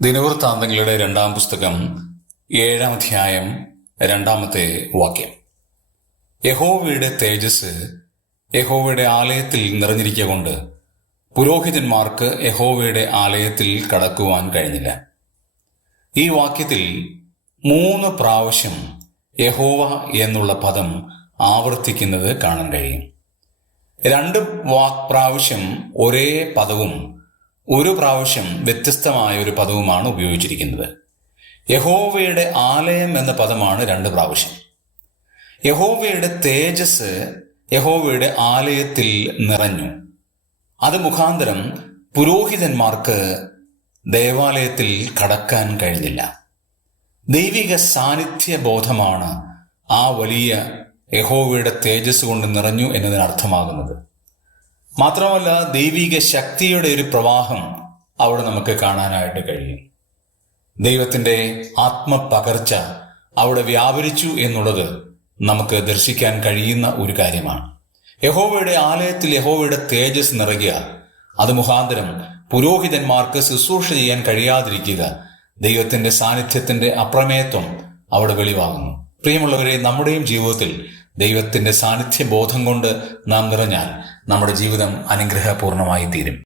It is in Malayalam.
ദിനവൃത്താന്തങ്ങളുടെ 2-ാം പുസ്തകം 7-ാം അധ്യായം 2-ാമത്തെ വാക്യം. യഹോവയുടെ തേജസ് യഹോവയുടെ ആലയത്തിൽ നിറഞ്ഞിരിക്കൊണ്ട് പുരോഹിതന്മാർക്ക് യഹോവയുടെ ആലയത്തിൽ കടക്കുവാൻ കഴിഞ്ഞില്ല. ഈ വാക്യത്തിൽ 3 പ്രാവശ്യം യഹോവ എന്നുള്ള പദം ആവർത്തിക്കുന്നത് കാണാൻ കഴിയും. 2 പ്രാവശ്യം ഒരേ പദവും 1 പ്രാവശ്യം വ്യത്യസ്തമായ ഒരു പദവുമാണ് ഉപയോഗിച്ചിരിക്കുന്നത്. യഹോവയുടെ ആലയം എന്ന പദമാണ് 2 പ്രാവശ്യം. യഹോവയുടെ തേജസ് യഹോവയുടെ ആലയത്തിൽ നിറഞ്ഞു. അത് മുഖാന്തരം പുരോഹിതന്മാർക്ക് ദേവാലയത്തിൽ കടക്കാൻ കഴിഞ്ഞില്ല. ദൈവിക സാന്നിധ്യ ബോധമാണ് ആ വലിയ യഹോവയുടെ തേജസ് കൊണ്ട് നിറഞ്ഞു എന്നതിനർത്ഥമാകുന്നത്. മാത്രമല്ല, ദൈവിക ശക്തിയുടെ ഒരു പ്രവാഹം അവിടെ നമുക്ക് കാണാനായിട്ട് കഴിയും. ദൈവത്തിൻ്റെ ആത്മപകർച്ച അവിടെ വ്യാപരിച്ചു എന്നുള്ളത് നമുക്ക് ദർശിക്കാൻ കഴിയുന്ന ഒരു കാര്യമാണ്. യഹോവയുടെ ആലയത്തിൽ യഹോവയുടെ തേജസ് നിറയ്ക്കുക, അത് മുഖാന്തരം പുരോഹിതന്മാർക്ക് ശുശ്രൂഷ ചെയ്യാൻ കഴിയാതിരിക്കുക, ദൈവത്തിൻ്റെ സാന്നിധ്യത്തിൻ്റെ അപ്രമേയത്വം അവിടെ വെളിവാകുന്നു. പ്രിയമുള്ളവരെ, നമ്മുടെയും ജീവിതത്തിൽ ദൈവത്തിൻ്റെ സാന്നിധ്യ ബോധം കൊണ്ട് നാം നിറഞ്ഞാൽ നമ്മുടെ ജീവിതം അനുഗ്രഹപൂർണമായി തീരും.